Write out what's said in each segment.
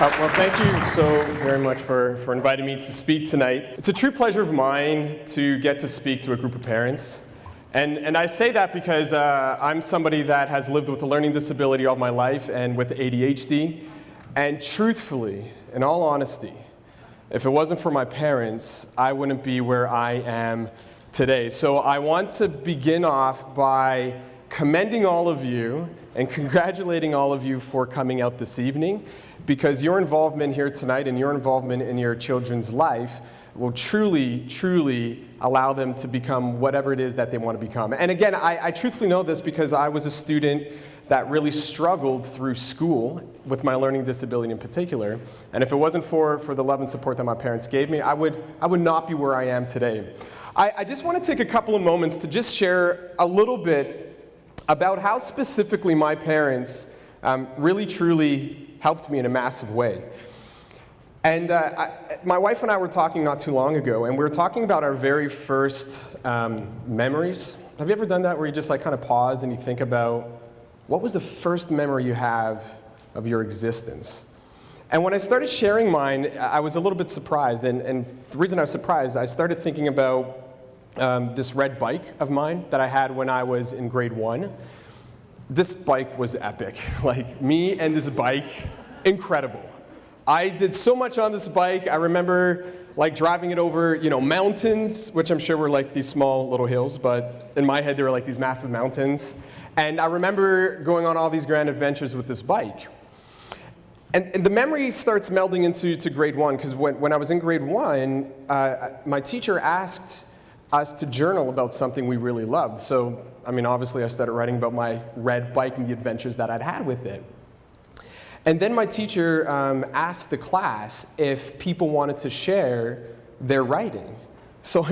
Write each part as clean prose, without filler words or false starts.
Well, thank you so very much for inviting me to speak tonight. It's a true pleasure of mine to get to speak to a group of parents. And I say that because I'm somebody that has lived with a learning disability all my life and with ADHD. And truthfully, in all honesty, if it wasn't for my parents, I wouldn't be where I am today. So I want to begin off by commending all of you and congratulating all of you for coming out this evening, because your involvement here tonight and your involvement in your children's life will truly, truly allow them to become whatever it is that they want to become. And again, I truthfully know this because I was a student that really struggled through school with my learning disability in particular. And if it wasn't for the love and support that my parents gave me, I would not be where I am today. I just want to take a couple of moments to just share a little bit about how specifically my parents really, truly helped me in a massive way. And my wife and I were talking not too long ago, and we were talking about our very first memories. Have you ever done that where you just like kind of pause and you think about what was the first memory you have of your existence? And when I started sharing mine, I was a little bit surprised. And the reason I was surprised, I started thinking about this red bike of mine that I had when I was in grade 1. This bike was epic. Like, me and this bike, incredible. I did so much on this bike. I remember like driving it over, mountains, which I'm sure were like these small little hills, but in my head they were like these massive mountains. And I remember going on all these grand adventures with this bike. And the memory starts melding into grade 1, because when I was in grade 1, my teacher asked us to journal about something we really loved. So, obviously I started writing about my red bike and the adventures that I'd had with it. And then my teacher asked the class if people wanted to share their writing. So,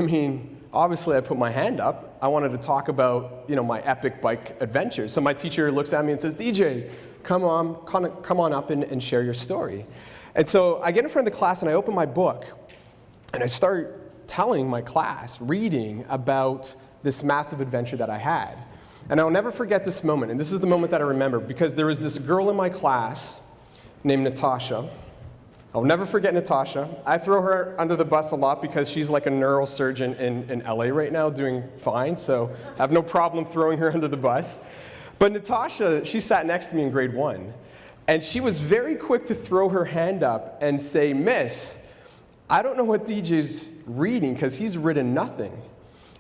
obviously I put my hand up. I wanted to talk about, my epic bike adventures. So my teacher looks at me and says, DJ, come on up and share your story. And so I get in front of the class and I open my book and I start telling my class, reading about this massive adventure that I had. And I'll never forget this moment, and this is the moment that I remember, because there was this girl in my class named Natasha. I'll never forget Natasha. I throw her under the bus a lot because she's like a neurosurgeon in LA right now doing fine, so I have no problem throwing her under the bus. But Natasha, she sat next to me in grade 1, and she was very quick to throw her hand up and say, Miss, I don't know what DJ's reading because he's written nothing.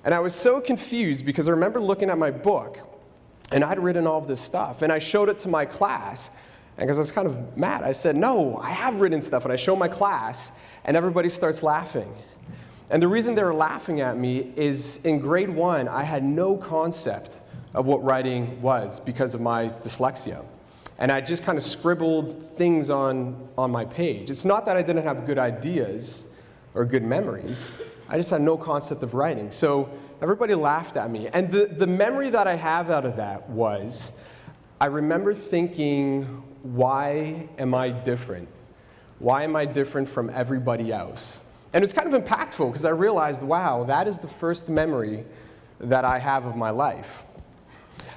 And I was so confused because I remember looking at my book and I'd written all of this stuff and I showed it to my class, and because I was kind of mad, I said, no, I have written stuff, and I show my class and everybody starts laughing. And the reason they were laughing at me is in grade 1, I had no concept of what writing was because of my dyslexia. And I just kind of scribbled things on my page. It's not that I didn't have good ideas or good memories. I just had no concept of writing. So everybody laughed at me. And the memory that I have out of that was, I remember thinking, why am I different? Why am I different from everybody else? And it's kind of impactful because I realized, wow, that is the first memory that I have of my life.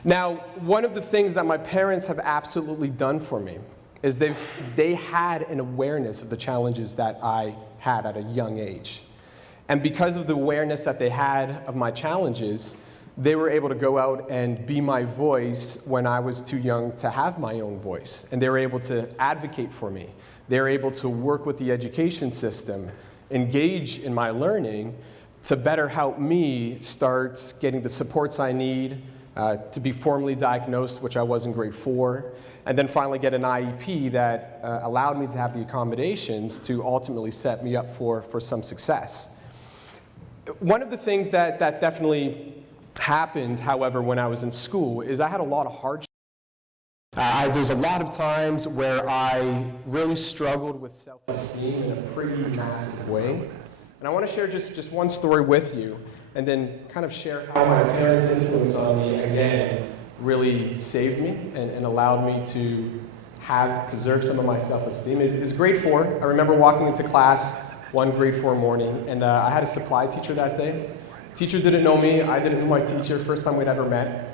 Now, one of the things that my parents have absolutely done for me is they had an awareness of the challenges that I had at a young age. And because of the awareness that they had of my challenges, they were able to go out and be my voice when I was too young to have my own voice. And they were able to advocate for me. They were able to work with the education system, engage in my learning to better help me start getting the supports I need, to be formally diagnosed, which I was in grade 4, and then finally get an IEP that allowed me to have the accommodations to ultimately set me up for some success. One of the things that definitely happened, however, when I was in school is I had a lot of hardship. There's a lot of times where I really struggled with self-esteem in a pretty massive way. And I want to share just one story with you, and then kind of share how my parents' influence on me, again, really saved me and allowed me to preserve some of my self-esteem. It was grade 4. I remember walking into class one grade 4 morning, and I had a supply teacher that day. Teacher didn't know me, I didn't know my teacher, first time we'd ever met.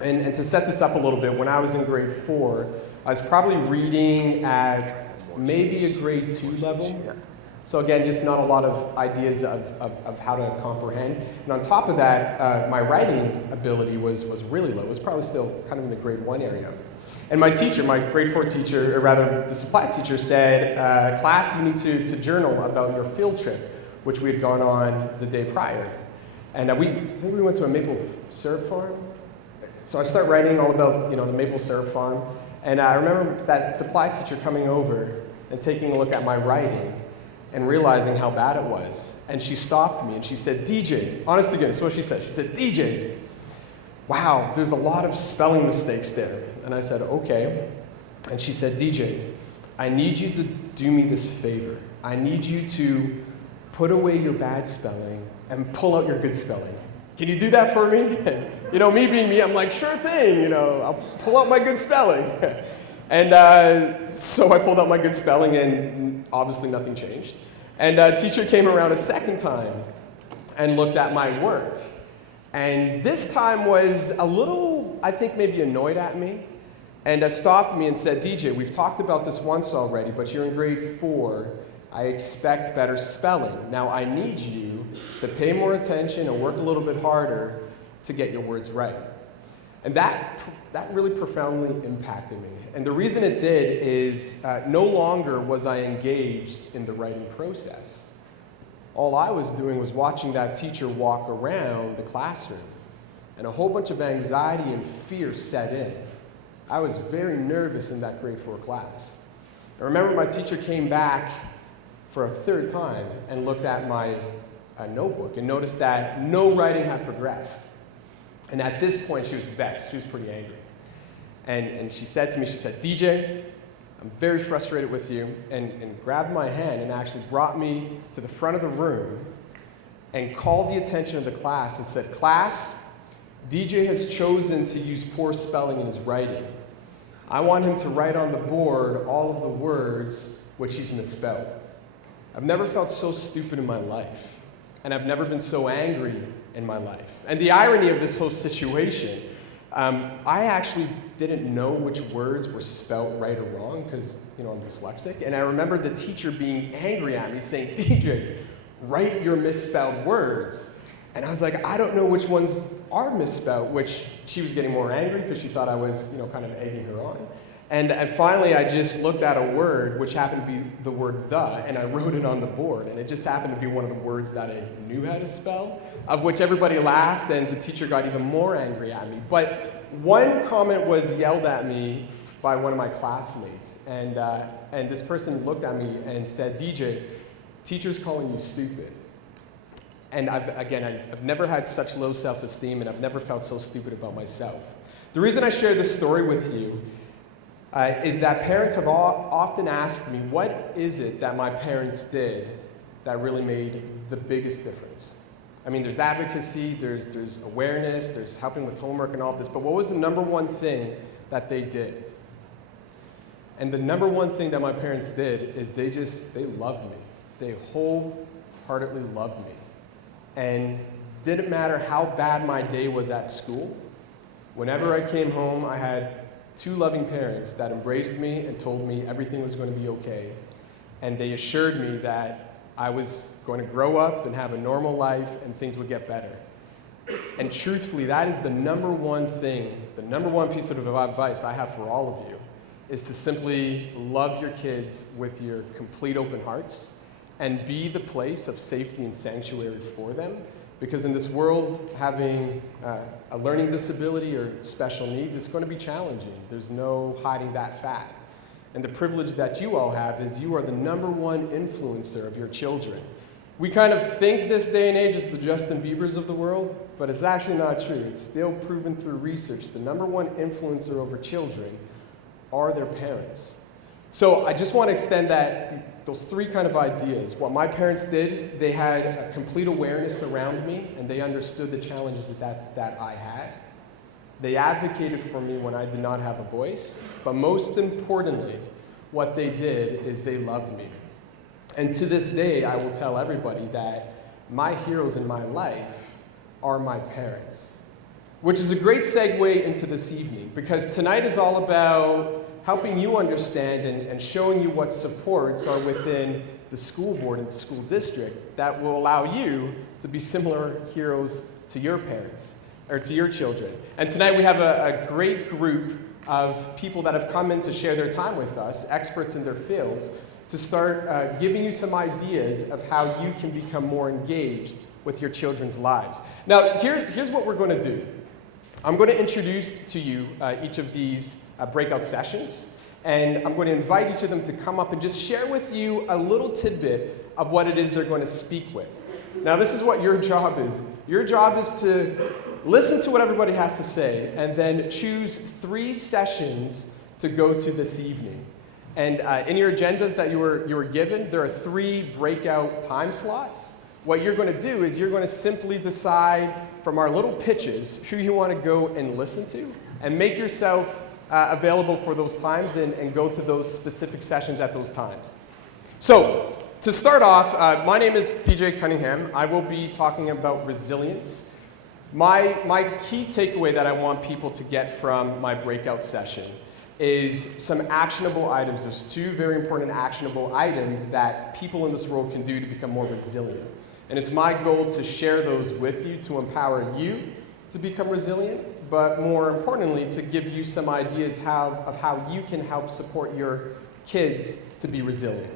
And to set this up a little bit, when I was in grade 4, I was probably reading at maybe a grade 2 level. So again, just not a lot of ideas of how to comprehend. And on top of that, my writing ability was really low. It was probably still kind of in the grade 1 area. And my teacher, my grade 4 teacher, or rather the supply teacher, said, class, you need to journal about your field trip, which we had gone on the day prior. And I think we went to a maple syrup farm. So I start writing all about the maple syrup farm. And I remember that supply teacher coming over and taking a look at my writing and realizing how bad it was. And she stopped me and she said, DJ, honest to goodness, what she said. She said, DJ, wow, there's a lot of spelling mistakes there. And I said, okay. And she said, DJ, I need you to do me this favor. I need you to put away your bad spelling and pull out your good spelling. Can you do that for me? Me being me, I'm like, sure thing, I'll pull out my good spelling. And so I pulled out my good spelling and obviously nothing changed. And teacher came around a second time and looked at my work. And this time was a little, I think maybe annoyed at me, and stopped me and said, DJ, we've talked about this once already, but you're in grade 4. I expect better spelling. Now I need you to pay more attention and work a little bit harder to get your words right. And that really profoundly impacted me. And the reason it did is no longer was I engaged in the writing process. All I was doing was watching that teacher walk around the classroom, and a whole bunch of anxiety and fear set in. I was very nervous in that grade 4 class. I remember my teacher came back for a third time and looked at my notebook and noticed that no writing had progressed. And at this point, she was vexed. She was pretty angry. And she said to me, she said, DJ, I'm very frustrated with you, and grabbed my hand and actually brought me to the front of the room and called the attention of the class and said, class, DJ has chosen to use poor spelling in his writing. I want him to write on the board all of the words which he's misspelled. I've never felt so stupid in my life, and I've never been so angry in my life. And the irony of this whole situation, I actually didn't know which words were spelled right or wrong because, I'm dyslexic. And I remember the teacher being angry at me saying, DJ, write your misspelled words. And I was like, I don't know which ones are misspelled, which she was getting more angry because she thought I was, kind of egging her on. And finally, I just looked at a word, which happened to be the word the, and I wrote it on the board. And it just happened to be one of the words that I knew how to spell, of which everybody laughed, and the teacher got even more angry at me. But one comment was yelled at me by one of my classmates. And this person looked at me and said, DJ, teacher's calling you stupid. And I've never had such low self-esteem, and I've never felt so stupid about myself. The reason I share this story with you is that parents have often asked me, what is it that my parents did that really made the biggest difference? I mean, there's advocacy, there's awareness, there's helping with homework and all of this, but what was the number one thing that they did? And the number one thing that my parents did is they loved me. They wholeheartedly loved me. And didn't matter how bad my day was at school, whenever I came home, I had 2 loving parents that embraced me and told me everything was going to be okay. And they assured me that I was going to grow up and have a normal life and things would get better. And truthfully, that is the number one thing, the number one piece of advice I have for all of you, is to simply love your kids with your complete open hearts and be the place of safety and sanctuary for them. Because in this world, having a learning disability or special needs, it's going to be challenging. There's no hiding that fact. And the privilege that you all have is you are the number one influencer of your children. We kind of think this day and age is the Justin Biebers of the world, but it's actually not true. It's still proven through research. The number one influencer over children are their parents. So I just want to extend those 3 kind of ideas. What my parents did, they had a complete awareness around me, and they understood the challenges that I had. They advocated for me when I did not have a voice, but most importantly, what they did is they loved me. And to this day, I will tell everybody that my heroes in my life are my parents. Which is a great segue into this evening, because tonight is all about helping you understand and showing you what supports are within the school board and the school district that will allow you to be similar heroes to your parents or to your children. And tonight we have a great group of people that have come in to share their time with us, experts in their fields, to start giving you some ideas of how you can become more engaged with your children's lives. Now, here's what we're going to do. I'm going to introduce to you each of these breakout sessions, and I'm going to invite each of them to come up and just share with you a little tidbit of what it is they're going to speak with. Now, this is what your job is. Your job is to listen to what everybody has to say, and then choose 3 sessions to go to this evening. And in your agendas that you were given, there are 3 breakout time slots. What you're going to do is you're going to simply decide from our little pitches who you want to go and listen to, and make yourself available for those times and go to those specific sessions at those times. So, to start off, my name is DJ Cunningham. I will be talking about resilience. My key takeaway that I want people to get from my breakout session is some actionable items. There's 2 very important actionable items that people in this world can do to become more resilient. And it's my goal to share those with you, to empower you to become resilient, but more importantly, to give you some ideas of how you can help support your kids to be resilient.